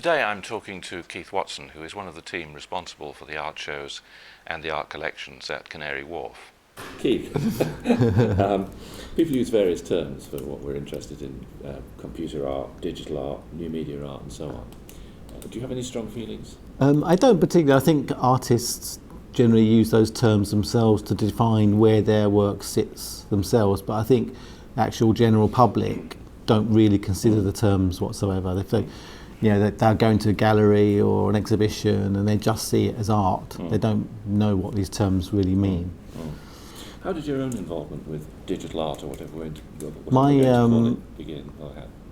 Today I'm talking to Keith Watson, who is one of the team responsible for the art shows and the art collections at Canary Wharf. Keith, people use various terms for what we're interested in, computer art, digital art, new media art and so on. Do you have any strong feelings? I don't particularly. I think artists generally use those terms themselves to define where their work sits themselves, but I think actual general public don't really consider the terms whatsoever. If they, they're going to a gallery or an exhibition and they just see it as art. They don't know what these terms really mean. How did your own involvement with digital art or whatever begin?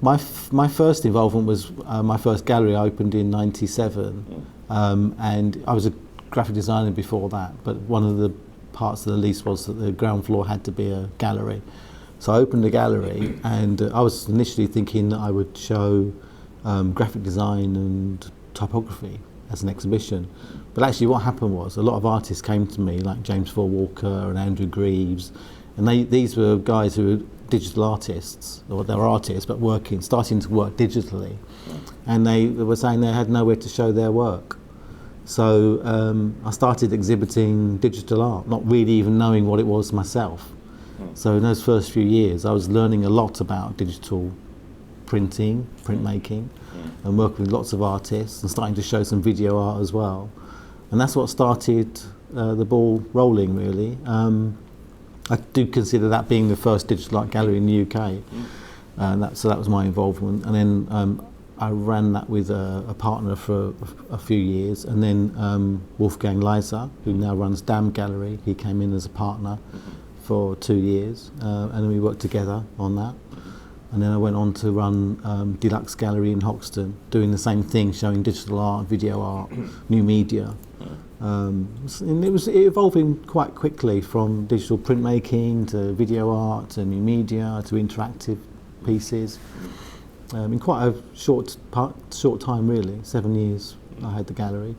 My first involvement was my first gallery I opened in '97, and I was a graphic designer before that, but one of the parts of the lease was that the ground floor had to be a gallery. So I opened a gallery, and I was initially thinking that I would show graphic design and typography as an exhibition. But actually what happened was a lot of artists came to me, like James Ford Walker and Andrew Greaves, and these were guys who were digital artists, or they were artists but starting to work digitally, and they were saying they had nowhere to show their work. So I started exhibiting digital art, not really even knowing what it was myself. So in those first few years I was learning a lot about digital printing, printmaking, and working with lots of artists and starting to show some video art as well. And that's what started the ball rolling, really. I do consider that being the first digital art gallery in the UK. So that was my involvement. And then I ran that with a partner for a few years. And then Wolfgang Leiser, who now runs Dam Gallery, he came in as a partner for 2 years. And then we worked together on that. And then I went on to run Deluxe Gallery in Hoxton, doing the same thing, showing digital art, video art, new media. And it was evolving quite quickly from digital printmaking to video art to new media to interactive pieces. In quite a short time, really, 7 years I had the gallery.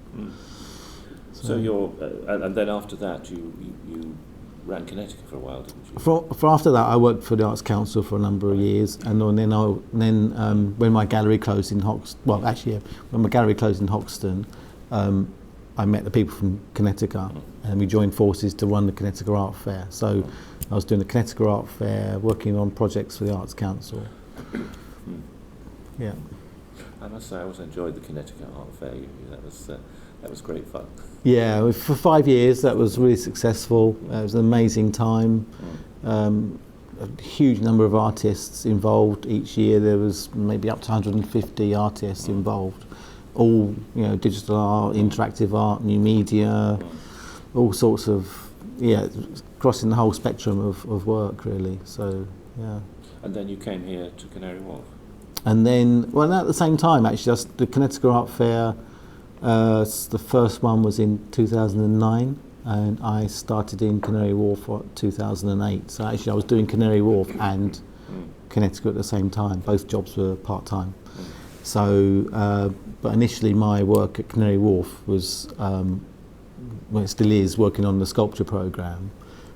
So you're, and then after that you ran Connecticut for a while, didn't you? For after that, I worked for the Arts Council for a number of years, and then when my gallery closed in Hoxton, when my gallery closed in Hoxton, I met the people from Connecticut, and we joined forces to run the Connecticut Art Fair. So I was doing the Connecticut Art Fair, working on projects for the Arts Council. Yeah. I must say, I always enjoyed the Connecticut Art Fair. That was great fun. Yeah, for 5 years that was really successful. It was an amazing time. A huge number of artists involved each year. There was maybe up to 150 artists involved. All digital art, interactive art, new media, all sorts of crossing the whole spectrum of work, really. So yeah. And then you came here to Canary Wharf. And then, at the same time, actually, the Connecticut Art Fair. The first one was in 2009, and I started in Canary Wharf for 2008. So actually I was doing Canary Wharf and Connecticut at the same time. Both jobs were part-time. So, but initially my work at Canary Wharf was, it still is, working on the sculpture programme,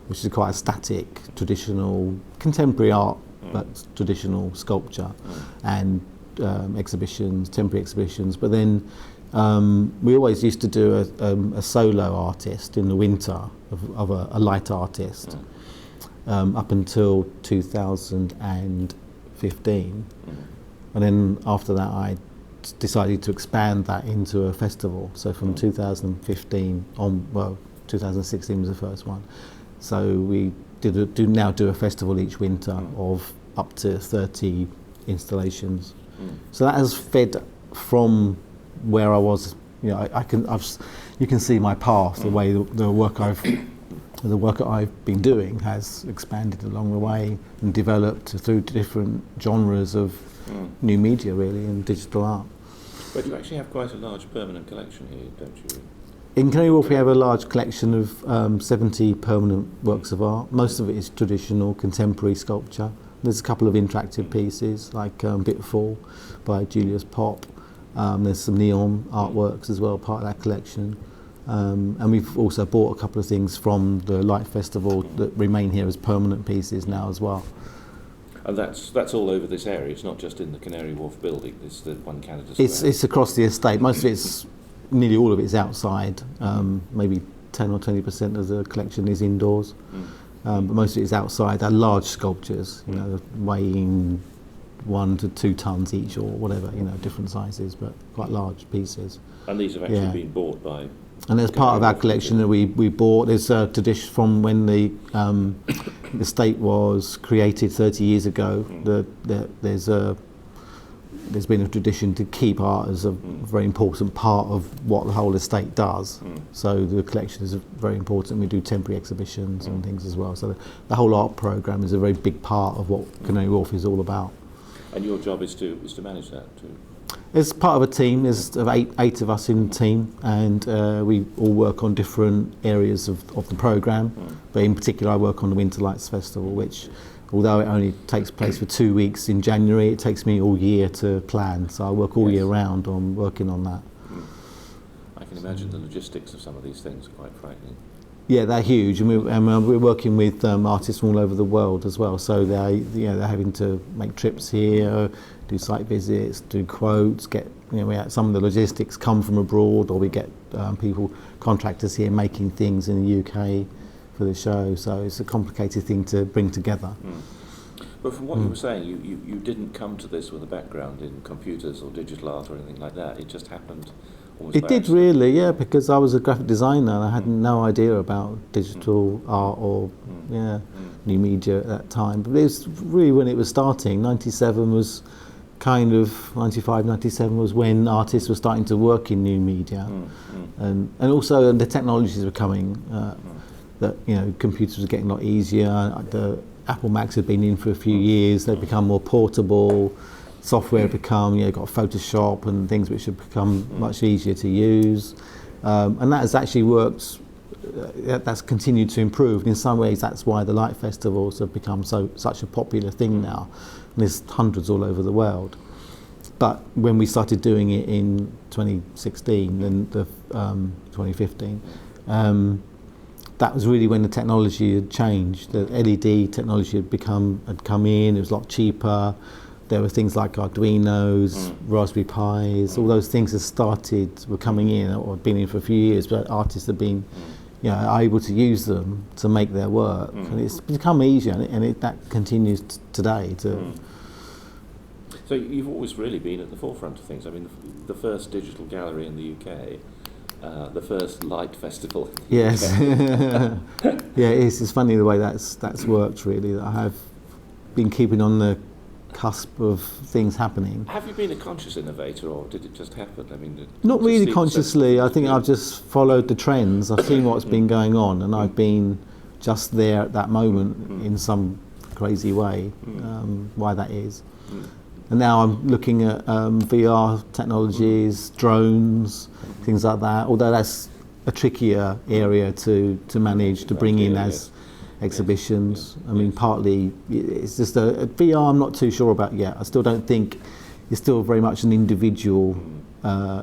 which is quite a static, traditional, contemporary art, but traditional sculpture, and exhibitions, temporary exhibitions. But then we always used to do a solo artist in the winter of a light artist up until 2015. And then after that I decided to expand that into a festival. So from 2015 on, 2016 was the first one. So we now do a festival each winter of up to 30 installations. So that has fed from where I was. You can see my path, the way the work that I've been doing has expanded along the way and developed through different genres of new media, really, and digital art. But you actually have quite a large permanent collection here, don't you? In Canary Wharf we have a large collection of 70 permanent works of art. Most of it is traditional contemporary sculpture. There's a couple of interactive pieces like Bitfall by Julius Pop. There's some neon artworks as well, part of that collection. And we've also bought a couple of things from the Light Festival that remain here as permanent pieces now as well. And that's all over this area. It's not just in the Canary Wharf building. It's the One Canada Square. It's across the estate. Most of it's, nearly all of it's outside. Maybe 10 or 20% of the collection is indoors, but most of it is outside. They're large sculptures, you know, weighing 1 to 2 tons each or whatever, you know, different sizes, but quite large pieces. And these have actually been bought by. And as part of our collection that we bought, there's a tradition from when the estate was created 30 years ago. There's been a tradition to keep art as a very important part of what the whole estate does. So the collection is very important. We do temporary exhibitions and things as well. So the whole art programme is a very big part of what Canary Wharf is all about. And your job is to manage that too. As part of a team, there's eight of us in the team, and we all work on different areas of the programme. But in particular, I work on the Winter Lights Festival, which, although it only takes place for 2 weeks in January, it takes me all year to plan. So I work all year round on working on that. I can imagine the logistics of some of these things are quite frightening. Yeah, they're huge, and we're working with artists from all over the world as well. So they're having to make trips here, do site visits, do quotes. Some of the logistics come from abroad, or we get contractors here making things in the UK for the show. So it's a complicated thing to bring together. But from what you were saying, you didn't come to this with a background in computers or digital art or anything like that. It just happened. It did really, yeah, because I was a graphic designer and I had no idea about digital art or new media at that time. But it was really when it was starting. 97 was kind of 95, 97 was when artists were starting to work in new media, and also the technologies were coming. That computers were getting a lot easier. The Apple Macs had been in for a few years. They'd become more portable. Software had become, got Photoshop and things which have become much easier to use, and that has actually worked. That's continued to improve. And in some ways, that's why the light festivals have become such a popular thing now. And there's hundreds all over the world. But when we started doing it in 2016 and 2015. That was really when the technology had changed. The LED technology had come in. It was a lot cheaper. There were things like Arduinos, Raspberry Pis. All those things were coming in or had been in for a few years, but artists have been able to use them to make their work. And it's become easier, and that continues today. So you've always really been at the forefront of things. I mean, the first digital gallery in the UK, the first light festival. Yes. Yeah, it's funny the way that's worked, really. That I have been keeping on the cusp of things happening. Have you been a conscious innovator, or did it just happen? I mean, not really consciously. I think I've just followed the trends. I've seen what's been going on, and I've been just there at that moment in some crazy way. Why that is. And now I'm looking at VR technologies, drones, things like that. Although that's a trickier area to manage, to bring in as exhibitions. I mean, partly it's just a VR I'm not too sure about yet. I still don't think it's still very much an individual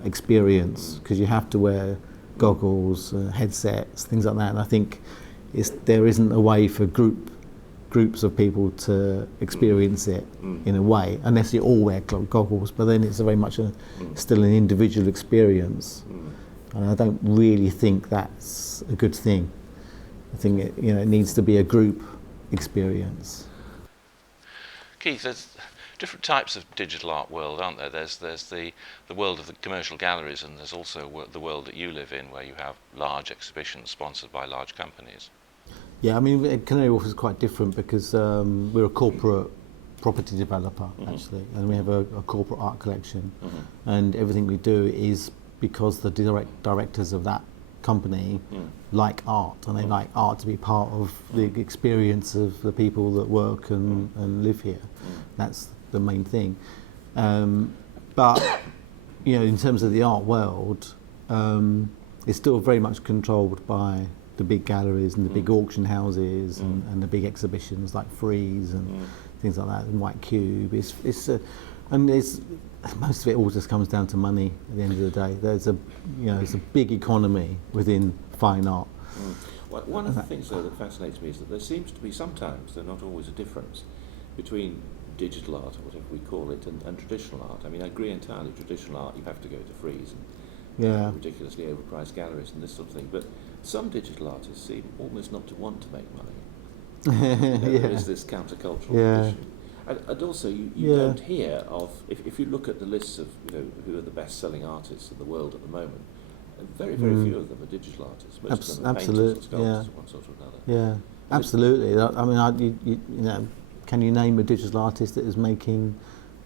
experience, because you have to wear goggles, headsets, things like that. And I think there isn't a way for groups of people to experience it in a way, unless you all wear goggles. But then it's very much still an individual experience, and I don't really think that's a good thing. I think it needs to be a group experience. Keith, there's different types of digital art world, aren't there? There's the world of the commercial galleries, and there's also the world that you live in, where you have large exhibitions sponsored by large companies. Yeah, I mean, Canary Wharf is quite different because we're a corporate property developer, actually, and we have a corporate art collection, and everything we do is because the directors of that company like art, and they like art to be part of the experience of the people that work and live here. That's the main thing. But in terms of the art world, it's still very much controlled by the big galleries and the big auction houses and the big exhibitions like Frieze and things like that, and White Cube. Most of it all just comes down to money at the end of the day. There's a big economy within fine art. Well, one of the things, though, that fascinates me is that there seems to be sometimes, though not always, a difference between digital art, or whatever we call it, and traditional art. I mean, I agree entirely. Traditional art, you have to go to frieze and Yeah. ridiculously overpriced galleries and this sort of thing. But some digital artists seem almost not to want to make money. There is this countercultural tradition. And also, you don't hear of, if you look at the lists of who are the best-selling artists in the world at the moment, very, very few of them are digital artists. Most of them are painters or sculptors of one sort or another. Yeah, absolutely. I mean, you know, can you name a digital artist that is making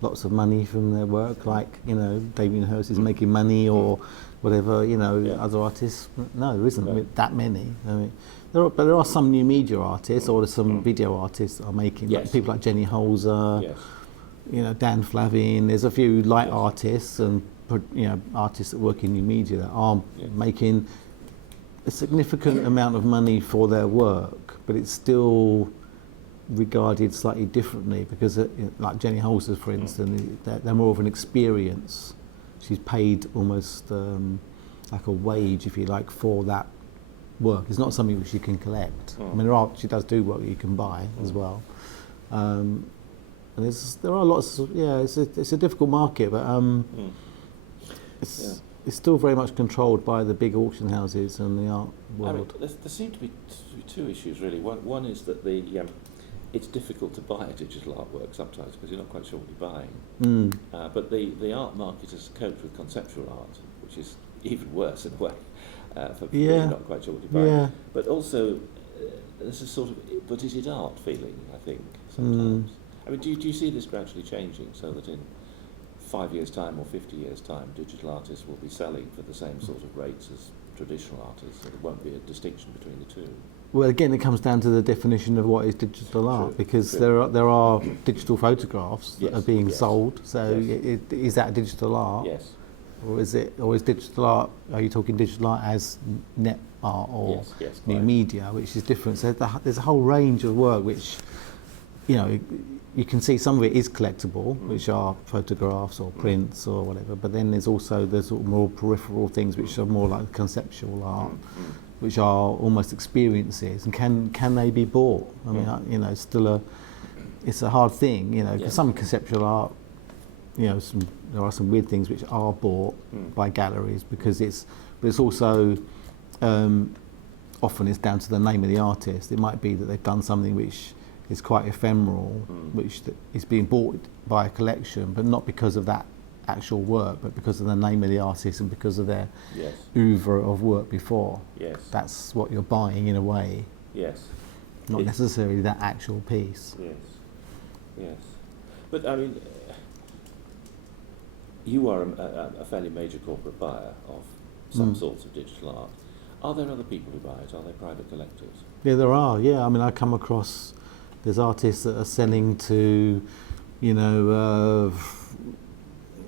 lots of money from their work? Like, Damien Hirst is making money, or whatever. Other artists. No, there isn't that many. I mean, there are some new media artists, or there's some video artists that are making. Like people like Jenny Holzer. Yes. Dan Flavin. There's a few light artists and artists that work in new media that are making a significant amount of money for their work, but it's still regarded slightly differently because, like Jenny Holzer, for instance, they're more of an experience. She's paid almost like a wage, if you like, for that work. It's not something which you can collect. I mean, she does do work you can buy as well. And there are lots of, it's a difficult market, but it's still very much controlled by the big auction houses and the art world. I mean, there seem to be two issues really. One is that it's difficult to buy a digital artwork sometimes because you're not quite sure what you're buying. But the art market has coped with conceptual art, which is even worse in a way, for people who are not quite sure what you're buying. But also, there's a sort of, but is it art feeling, I think, sometimes. I mean, do you see this gradually changing so that in 5 years' time or 50 years' time, digital artists will be selling for the same sort of rates as traditional artists, so there won't be a distinction between the two? Well, again, it comes down to the definition of what is digital art, because there are digital photographs that are being sold. So, is that digital art? Yes. Or is digital art? Are you talking digital art as net art or new media, which is different? So there's a whole range of work which, you can see some of it is collectible, which are photographs or prints or whatever. But then there's more peripheral things which are more like conceptual art, which are almost experiences. And can they be bought? I mean, it's a hard thing, because some conceptual art, there are some weird things which are bought by galleries because but it's also often it's down to the name of the artist. It might be that they've done something which is quite ephemeral, which is being bought by a collection, but not because of that actual work, but because of the name of the artist and because of their oeuvre of work before. Yes. That's what you're buying in a way. Yes. Not necessarily that actual piece. Yes. Yes. But I mean, you are a fairly major corporate buyer of some sorts of digital art. Are there other people who buy it? Are they private collectors? Yeah, there are. Yeah, I mean, I come across, there's artists that are selling to,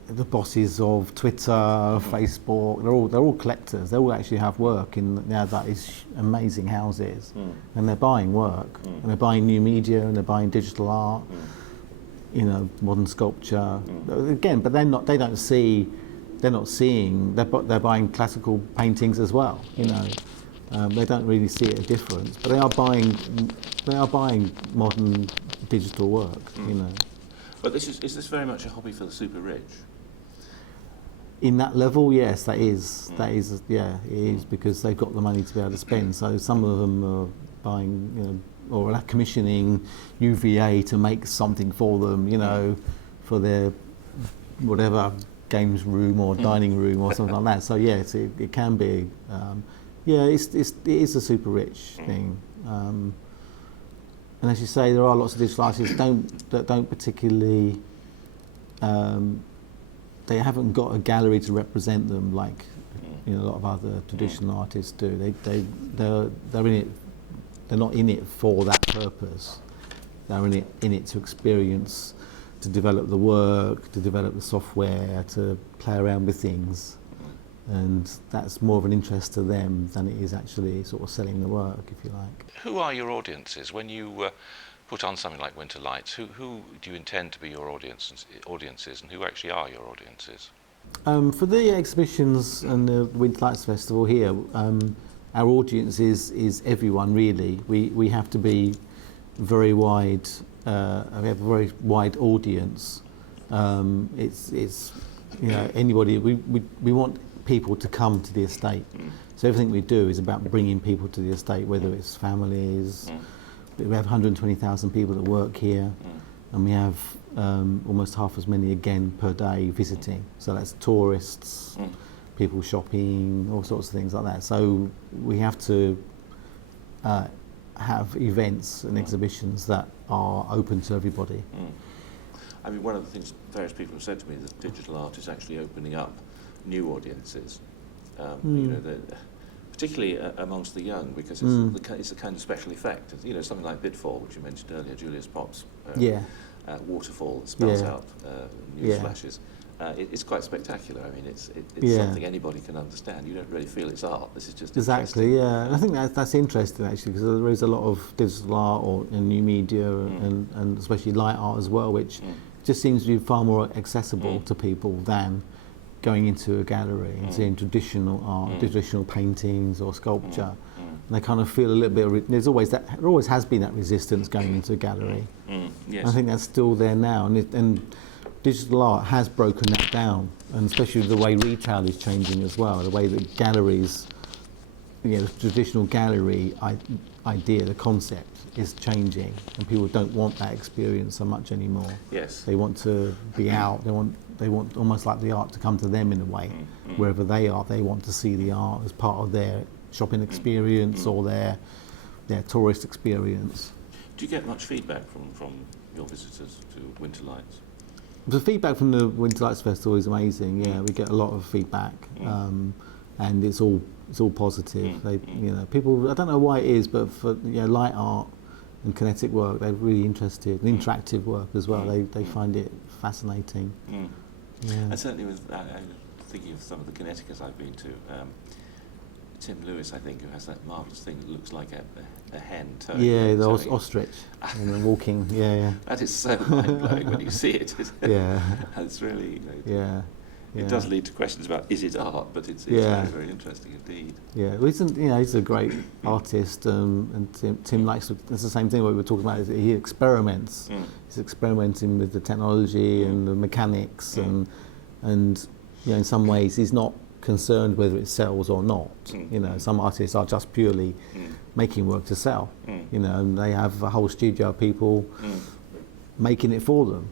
the bosses of Twitter, Facebook. They're all collectors. They all actually have work in these amazing houses, and they're buying work, and they're buying new media, and they're buying digital art. Modern sculpture. Again, but they're not seeing. They're buying classical paintings as well. They don't really see a difference, but they are buying modern digital work. But is this very much a hobby for the super rich? In that level, yes, that is. It is, because they've got the money to be able to spend. So some of them are buying, or are commissioning UVA to make something for them, for their whatever games room or dining room or something like that. So yes, it can be. It is a super rich thing. And as you say, there are lots of digital artists that don't particularly. They haven't got a gallery to represent them like a lot of other traditional artists do. They're in it. They're not in it for that purpose. They're in it to experience, to develop the work, to develop the software, to play around with things, and that's more of an interest to them than it is actually sort of selling the work, if you like. Who are your audiences when you put on something like Winter Lights? Who do you intend to be your audiences, and who actually are your audiences? For the exhibitions and the Winter Lights Festival here, our audience is everyone really. We have to be very wide we have a very wide audience. It's anybody. We want people to come to the estate. So everything we do is about bringing people to the estate, whether it's families. We have 120,000 people that work here, and we have almost half as many again per day visiting. So that's tourists, people shopping, all sorts of things like that. So we have to have events and exhibitions that are open to everybody. I mean, one of the things various people have said to me is that digital art is actually opening up new audiences, particularly amongst the young, because it's a kind of special effect. Something like Bitfall, which you mentioned earlier, Julius Pop's waterfall that spells out news flashes. It's quite spectacular. I mean, it's something anybody can understand. You don't really feel it's art. This is just exactly, yeah. And I think that's interesting actually, because there is a lot of digital art and new media and especially light art as well, which just seems to be far more accessible to people than going into a gallery and seeing traditional art, traditional paintings or sculpture. And they kind of feel a little bit. There always has been that resistance going into a gallery. Yes. I think that's still there now, and digital art has broken that down, and especially the way retail is changing as well, the way that galleries, the traditional gallery idea, the concept is changing, and people don't want that experience so much anymore. Yes. They want to be out, they want almost like the art to come to them in a way. Wherever they are, they want to see the art as part of their shopping experience or their tourist experience. Do you get much feedback from your visitors to Winter Lights? The feedback from the Winter Lights Festival is amazing. Yeah, we get a lot of feedback, and it's all positive. They, people. I don't know why it is, but for light art and kinetic work, they're really interested. And interactive work as well. They find it fascinating. Yeah. And certainly with thinking of some of the kineticas I've been to. Tim Lewis, I think, who has that marvellous thing that looks like a hen towing. Yeah, the ostrich and walking. Yeah. That is so mind-blowing when you see it. Yeah. It's really, it does lead to questions about is it art, but it's very, very interesting indeed. Yeah, well, he's a great artist, and Tim likes. It's the same thing what we were talking about. Is he experiments. He's experimenting with the technology and the mechanics, and in some ways he's not concerned whether it sells or not. Some artists are just purely making work to sell. And they have a whole studio of people making it for them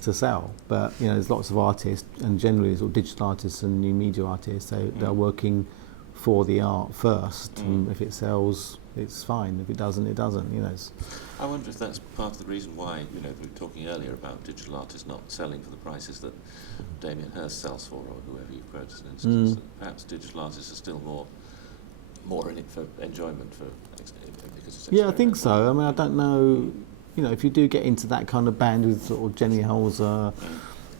to sell. But there's lots of artists, and generally sort of digital artists and new media artists. They're working for the art first, and if it sells, it's fine. If it doesn't, it doesn't. I wonder if that's part of the reason why we were talking earlier about digital artists not selling for the prices that Damien Hirst sells for, or whoever you quote as an instance. That perhaps digital artists are still more in it for enjoyment, because it's I think so. I mean, I don't know. If you do get into that kind of band with sort of Jenny Holzer,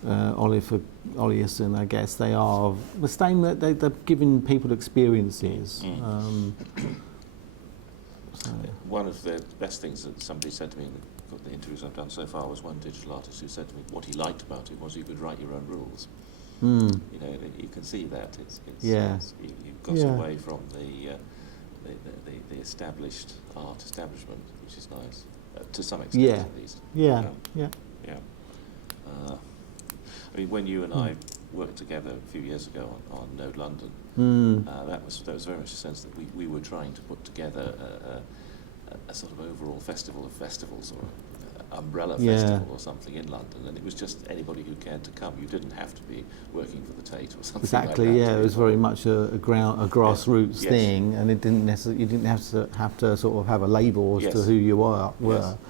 Oliver Oliasson, I guess they are the same. That they're giving people experiences. One of the best things that somebody said to me in the interviews I've done so far was one digital artist who said to me what he liked about it was you could write your own rules. You can see that you've got away from the established art establishment, which is nice to some extent at least. Yeah. I mean, when you and I worked together a few years ago on Node London, that was very much a sense that we were trying to put together a sort of overall festival of festivals, or umbrella festival or something in London, and it was just anybody who cared to come. You didn't have to be working for the Tate or something exactly, like that. It was very much a grassroots thing, and it didn't necessarily, you didn't have to sort of have a label as to who you were.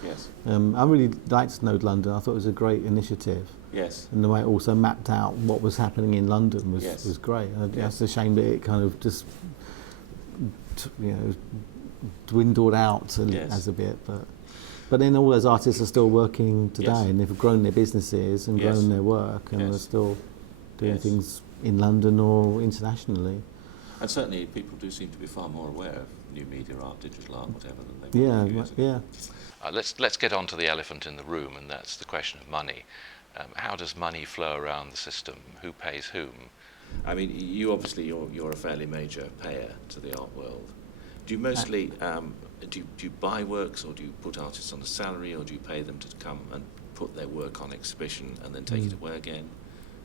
Yes. I really liked Node London. I thought it was a great initiative. Yes. And the way it also mapped out what was happening in London was great. It's a shame that it kind of just dwindled out as a bit, but then all those artists are still working today, and they've grown their businesses and grown their work, and they're still doing things in London or internationally. And certainly people do seem to be far more aware of new media art, digital art, whatever, than they were a few years ago. Let's get on to the elephant in the room, and that's the question of money. How does money flow around the system? Who pays whom? I mean, you obviously you're a fairly major payer to the art world. Do you mostly do you buy works, or do you put artists on a salary, or do you pay them to come and put their work on exhibition and then take it away again?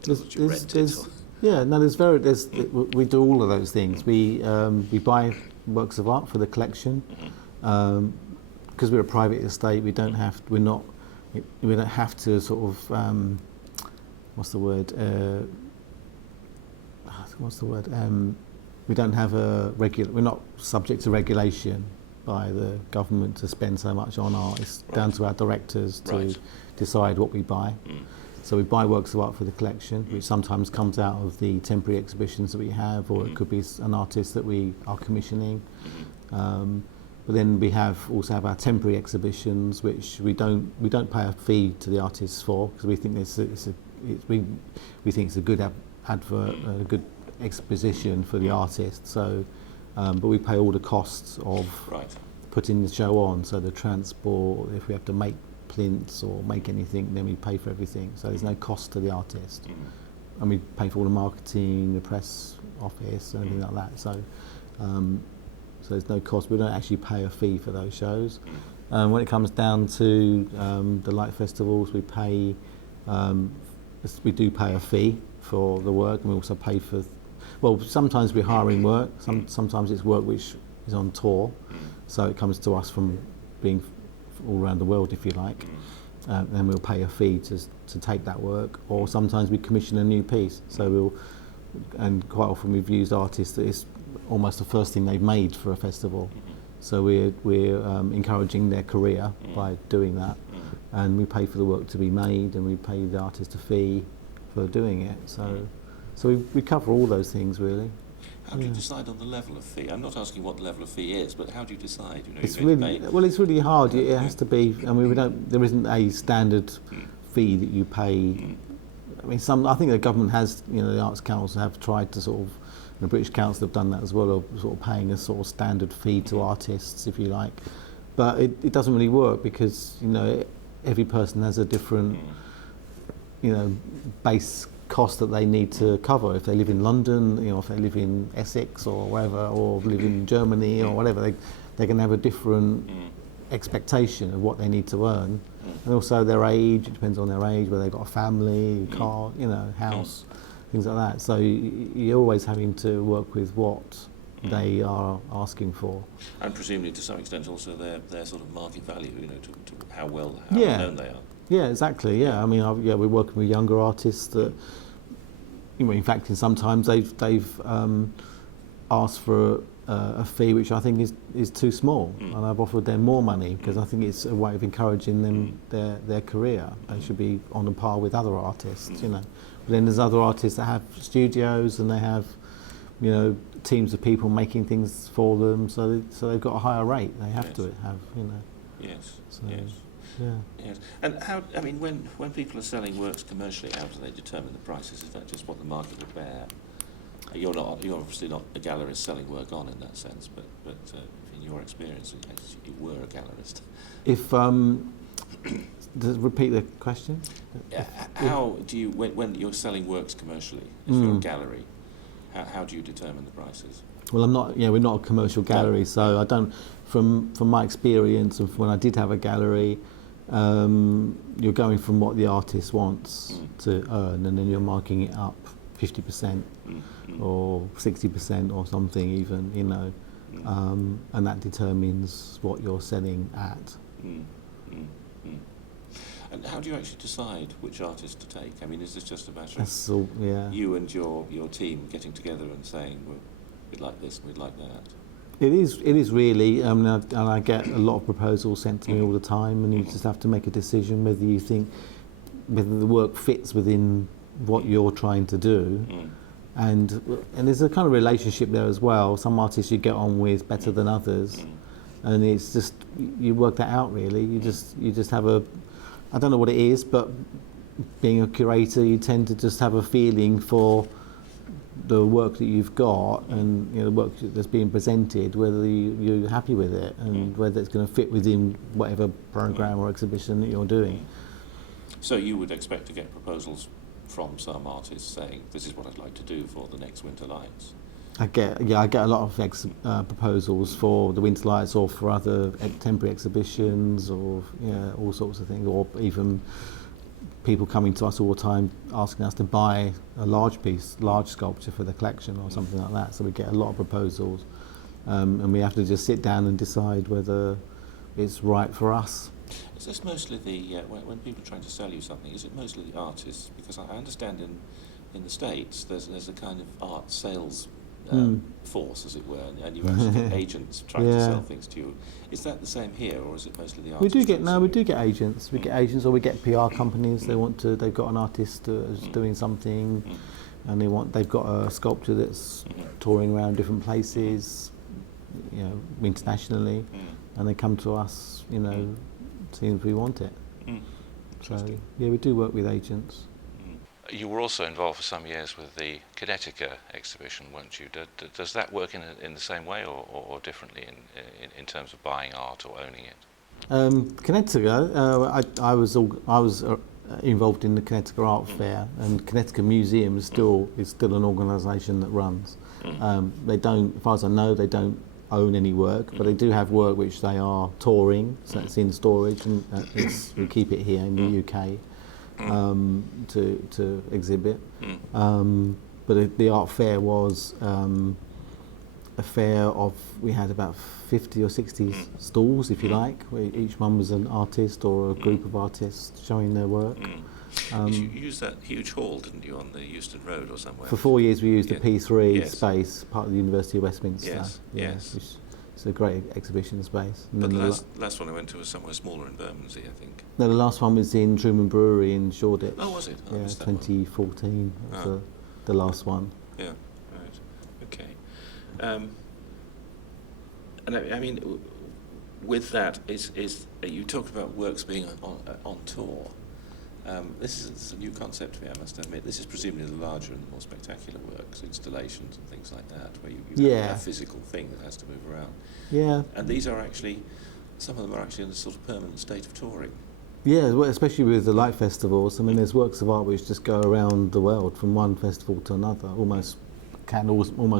In other words, do you rent it? Or? Yeah, no, we do all of those things. We buy works of art for the collection. Because we're a private estate, we don't have to sort of we don't have we're not subject to regulation by the government to spend so much on art. It's down to our directors to decide what we buy. So we buy works of art for the collection, which sometimes comes out of the temporary exhibitions that we have, or it could be an artist that we are commissioning. But then we also have our temporary exhibitions, which we don't pay a fee to the artists for, because we think we think it's a good advert, a good exposition for the artist. So, but we pay all the costs of putting the show on. So the transport, if we have to make plinths or make anything, then we pay for everything. So there's no cost to the artist, and we pay for all the marketing, the press office, and everything like that. So. So there's no cost. We don't actually pay a fee for those shows. When it comes down to the light festivals, we do pay a fee for the work, and we also pay for. Well, sometimes we're hiring work. Sometimes it's work which is on tour, so it comes to us from being all around the world, if you like. And we'll pay a fee to take that work. Or sometimes we commission a new piece. So and quite often we've used artists that is almost the first thing they've made for a festival. So we're encouraging their career by doing that, and we pay for the work to be made, and we pay the artist a fee for doing it. So we cover all those things really. How do you decide on the level of fee? I'm not asking what the level of fee is, but how do you decide? It's really hard. It has to be. I mean, there isn't a standard fee that you pay. I mean, I think the government has, the Arts Council have tried to sort of. The British Council have done that as well, of sort of paying a sort of standard fee to artists, if you like. But it doesn't really work, because every person has a different base cost that they need to cover. If they live in London, if they live in Essex or wherever, or live in Germany or whatever, they can have a different expectation of what they need to earn, and also their age. It depends on their age, whether they've got a family, car, house. Things like that. So you're always having to work with what they are asking for. And presumably, to some extent, also their sort of market value, to how known they are. Yeah, exactly. Yeah, I mean, we're working with younger artists that, in fact, sometimes they've asked for a fee which I think is too small, and I've offered them more money, because I think it's a way of encouraging them their career. They should be on a par with other artists, But then there's other artists that have studios, and they have, teams of people making things for them, so they've got a higher rate. They have to have, Yes. So, yes. Yeah. Yes. And how? I mean, when people are selling works commercially, how do they determine the prices? Is that just what the market will bear? You're obviously not a gallerist selling work on in that sense, but in your experience, you were a gallerist. If repeat the question. How do you, when you're selling works commercially, if you're a gallery, how do you determine the prices? Well, we're not a commercial gallery, so I don't. From my experience of when I did have a gallery, you're going from what the artist wants to earn, and then you're marking it up 50% or 60% or something even, and that determines what you're selling at. And how do you actually decide which artist to take? I mean, is this just a matter of you and your team getting together and saying, well, we'd like this and we'd like that? It is really, and I get a lot of proposals sent to me all the time, and you just have to make a decision whether you think whether the work fits within what you're trying to do. And there's a kind of relationship there as well. Some artists you get on with better than others, and it's just you work that out really. You just have a, I don't know what it is, but being a curator, you tend to just have a feeling for the work that you've got, and the work that's being presented, whether you're happy with it, and whether it's going to fit within whatever program or exhibition that you're doing. So you would expect to get proposals from some artists saying, this is what I'd like to do for the next Winter Lights. I get a lot of proposals for the winter lights or for other temporary exhibitions or all sorts of things, or even people coming to us all the time asking us to buy a large sculpture for the collection or something like that. So we get a lot of proposals, and we have to just sit down and decide whether it's right for us. Is this mostly when people are trying to sell you something, is it mostly the artists? Because I understand in the States there's a kind of art sales force, as it were, and you actually get agents trying to sell things to you. Is that the same here, or is it mostly the artists? We do get agents. We get agents, or we get PR companies. They've got an artist who's doing something, and they've got a sculpture that's touring around different places, internationally, and they come to us, seeing if we want it. So yeah, we do work with agents. You were also involved for some years with the Connecticut exhibition, weren't you? Does that work in the same way or differently in terms of buying art or owning it? Connecticut, I was involved in the Connecticut Art Fair, and Connecticut Museum is still an organisation that runs. They don't, as far as I know, they don't own any work, but they do have work which they are touring, so it's in storage, and we keep it here in the UK. To exhibit, but the art fair was a fair of, we had about 50 or 60 stalls, if you like, where each one was an artist or a group of artists showing their work. You used that huge hall, didn't you, on the Euston Road or somewhere? For 4 years we used the P3 space, part of the University of Westminster. Yes. Which is a great exhibition space. And but the last one I went to was somewhere smaller in Bermondsey, I think. No, the last one was in Truman Brewery in Shoreditch. Oh, was it? 2014 was the last one. Yeah, right. Okay. And I mean, with that, is you talked about works being on tour. This is a new concept to me, I must admit. This is presumably the larger and more spectacular works, installations and things like that, where you have a physical thing that has to move around. Yeah. And these are actually, some of them are actually in a sort of permanent state of touring. Yeah, well, especially with the light festivals. I mean, there's works of art which just go around the world from one festival to another, almost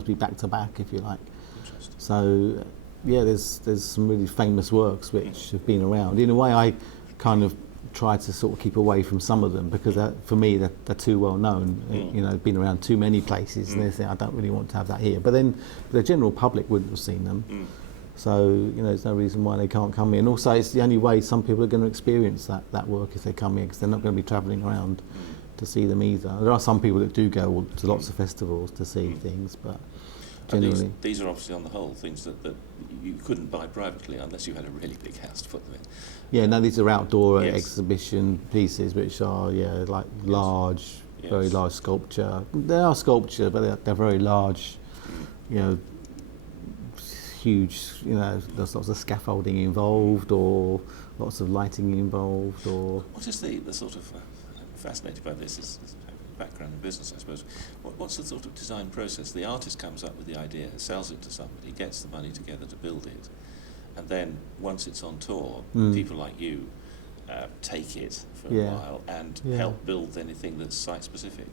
be back to back, if you like. Interesting. So, yeah, there's some really famous works which have been around. In a way, I kind of try to sort of keep away from some of them because for me they're too well known. Been around too many places, and they think I don't really want to have that here. But then the general public wouldn't have seen them. So, there's no reason why they can't come here. And also, it's the only way some people are going to experience that work if they come here, because they're not going to be travelling around to see them either. There are some people that do go to lots of festivals to see things, but generally... These are obviously, on the whole, things that you couldn't buy privately unless you had a really big house to put them in. Yeah, no, these are outdoor exhibition pieces, which are, large, very large sculpture. They are sculpture, but they're very large, huge, there's lots of scaffolding involved or lots of lighting involved. Or what is the sort of, I'm fascinated by this, is background in business, I suppose. What's the sort of design process? The artist comes up with the idea, sells it to somebody, gets the money together to build it, and then once it's on tour, people like you take it for a while and help build anything that's site-specific.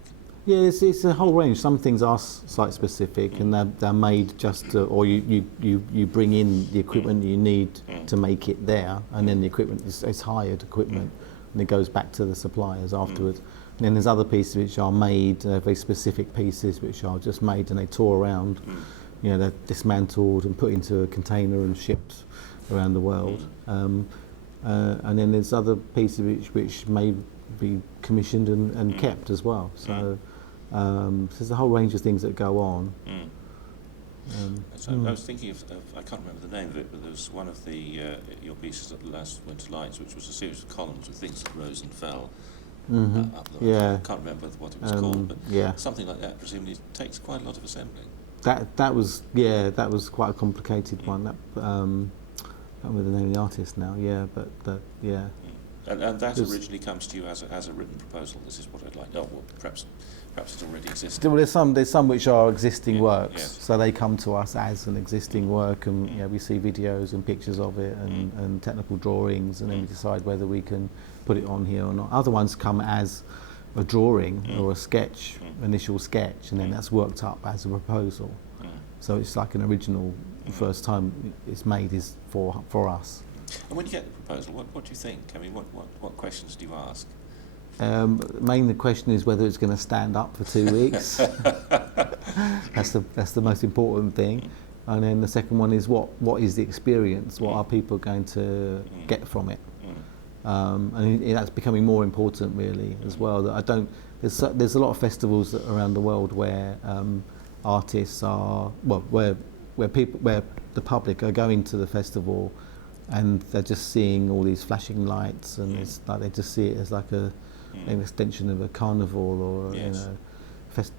Yeah, it's a whole range. Some things are site-specific, and they're made just or you bring in the equipment you need to make it there, and then the equipment is hired equipment, and it goes back to the suppliers afterwards. And then there's other pieces which are made, very specific pieces which are just made and they tour around. They're dismantled and put into a container and shipped around the world. And then there's other pieces which may be commissioned and kept as well. So there's a whole range of things that go on. I was thinking of, I can't remember the name of it, but there was one of your pieces at last went to lights, which was a series of columns with things that rose and fell. Up the I can't remember what it was called, but something like that presumably takes quite a lot of assembling. That was quite a complicated one. That I can't remember the name of the artist now. And that originally comes to you as a written proposal. This is what I'd like. Oh, well, perhaps it already exists. Well, there's some which are existing works, so they come to us as an existing work, and we see videos and pictures of it, and technical drawings, and then we decide whether we can put it on here or not. Other ones come as a drawing or a sketch, initial sketch, and then that's worked up as a proposal. So it's like an original. First time it's made is for us. And when you get the proposal, what do you think? I mean, what questions do you ask? Main the question is whether it's going to stand up for 2 weeks. That's the most important thing. And then the second one is what is the experience? What are people going to get from it? And that's becoming more important really as well. That I don't. There's a lot of festivals around the world where artists are where the public are going to the festival and they're just seeing all these flashing lights and it's like they just see it as like an extension of a carnival or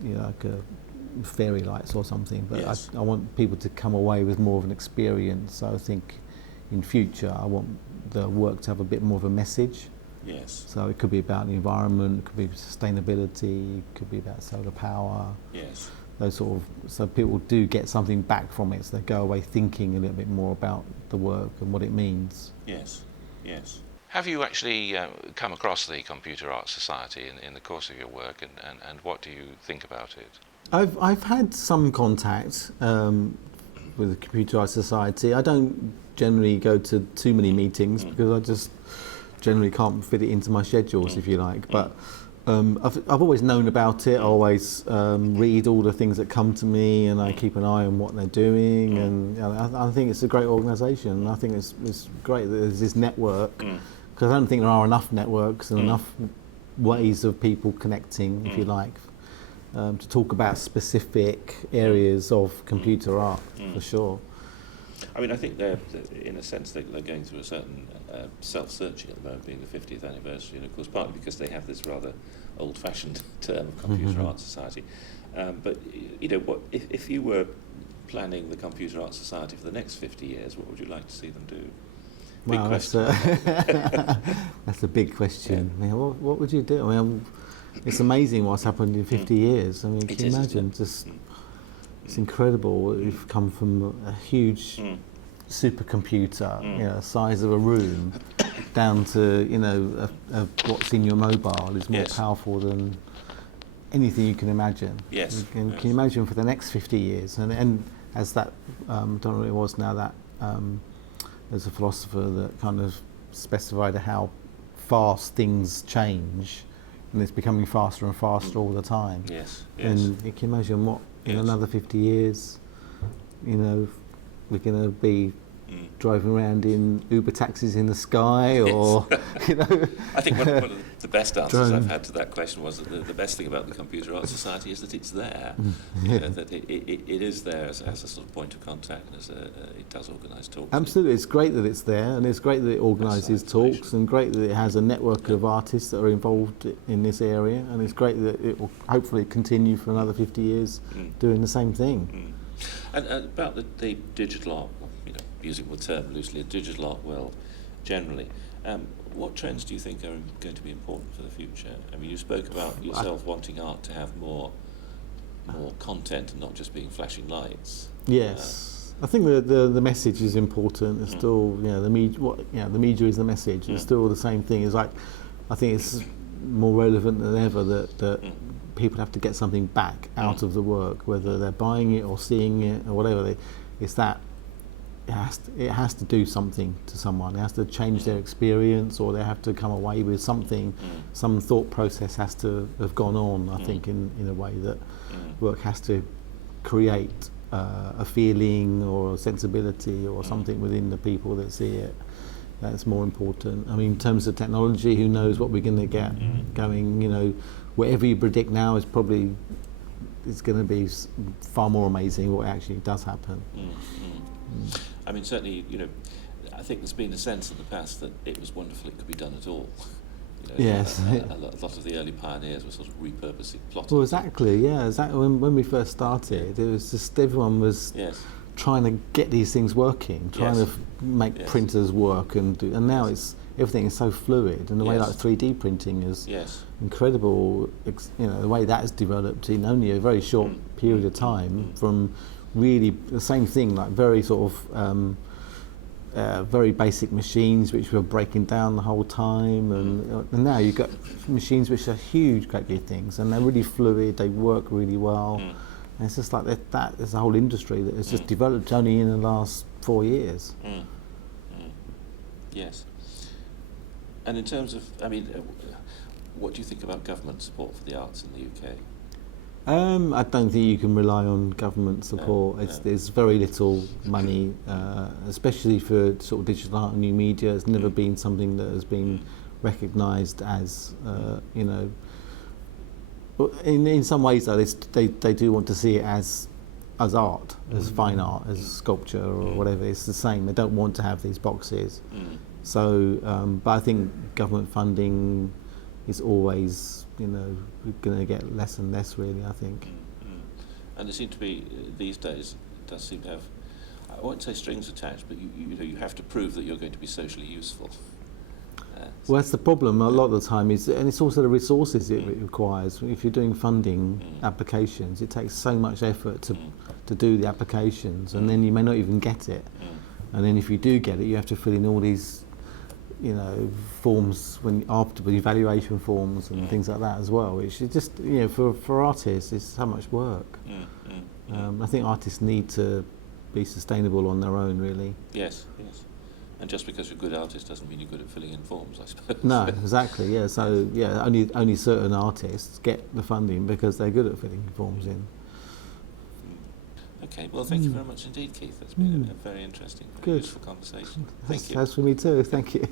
like a fairy lights or something. But I want people to come away with more of an experience. So I think in future I want the work to have a bit more of a message. Yes. So it could be about the environment, it could be sustainability, it could be about solar power. Yes. Those sort of, so people do get something back from it, so they go away thinking a little bit more about the work and what it means. Yes, yes. Have you actually come across the Computer Arts Society in the course of your work, and what do you think about it? I've had some contact with the Computer Arts Society. I don't generally go to too many meetings because I just generally can't fit it into my schedules, if you like. But I've always known about it. I always read all the things that come to me, and I keep an eye on what they're doing. And I think it's a great organisation. I think it's great that there's this network, because I don't think there are enough networks and enough ways of people connecting, if you like, to talk about specific areas of computer art, for sure. I mean, I think they're in a sense, they're going through a certain self-searching at the moment, being the 50th anniversary, and of course partly because they have this rather old-fashioned term of Computer Arts Society. But you know, if you were planning the Computer Arts Society for the next 50 years, what would you like to see them do? Big Well, question. that's a big question. I mean, what would you do? I mean, it's amazing what's happened in 50 years. I mean, can you imagine? Just it's incredible. We've come from a huge supercomputer, you know, size of a room, down to, you know, what's in your mobile is more powerful than anything you can imagine. Yes. Can you imagine for the next 50 years? And as that, I don't know what it was now, that there's a philosopher that kind of specified how fast things change, and it's becoming faster and faster all the time. Yes. And you can imagine what in another 50 years, you know, we're going to be driving around in Uber taxis in the sky, or you know. I think one of the best answers I've had to that question was that the best thing about the Computer Arts Society is that it's there, you know, that it is there as a sort of point of contact, and it does organise talks. Absolutely, it's great that it's there, and it's great that it organises talks, and great that it has a network of artists that are involved in this area, and it's great that it will hopefully continue for another 50 years doing the same thing. And about the digital art, you know, using the term loosely, a digital art world generally, what trends do you think are going to be important for the future? I mean, you spoke about yourself wanting art to have more content and not just being flashing lights. Yes, I think the message is important. It's still, you know, the media is the message. It's still the same thing. It's like, I think it's more relevant than ever that people have to get something back out of the work, whether they're buying it or seeing it or whatever. It's that it has to do something to someone. It has to change their experience, or they have to come away with something. Some thought process has to have gone on, I think, in a way that work has to create a feeling or a sensibility or something within the people that see it. That's more important. I mean, in terms of technology, who knows what we're going to get going, you know. Whatever you predict now is probably, it's going to be far more amazing what actually does happen. I mean, certainly, you know, I think there's been a sense in the past that it was wonderful it could be done at all. You know, yes. A lot of the early pioneers were sort of repurposing plots. Well, exactly, yeah. Exactly. When we first started, it was just everyone was trying to get these things working, trying to make printers work, and now everything is so fluid, and the way like 3D printing is incredible. You know, the way that has developed in only a very short period of time, from really the same thing, like very sort of very basic machines which were breaking down the whole time, and now you've got machines which are huge, great big things, and they're really fluid. They work really well. And it's just like that there's a whole industry that has just developed only in the last 4 years. Yes. And in terms of, I mean, what do you think about government support for the arts in the UK? I don't think you can rely on government support. There's very little money, especially for sort of digital art and new media. It's never been something that has been recognised as, you know. In some ways, though, they do want to see it as art, as fine art, as sculpture or whatever. It's the same. They don't want to have these boxes. So, but I think government funding is always, you know, going to get less and less, really, I think. And there seem to be, these days, it does seem to have, I won't say strings attached, but you know, you have to prove that you're going to be socially useful. Well, that's the problem a lot of the time, is, and it's also the resources it requires. If you're doing funding applications, it takes so much effort to do the applications, and then you may not even get it. And then if you do get it, you have to fill in all these, you know, forms after the evaluation forms and things like that as well, which is just, you know, for artists, it's so much work. I think artists need to be sustainable on their own, really. Yes. And just because you're a good artist doesn't mean you're good at filling in forms, I suppose. No, exactly. Yeah. So yeah, only certain artists get the funding because they're good at filling forms in. Okay. Well, thank you very much indeed, Keith. It's been a very interesting, very useful conversation. Thank you. That's for me too. Thank you.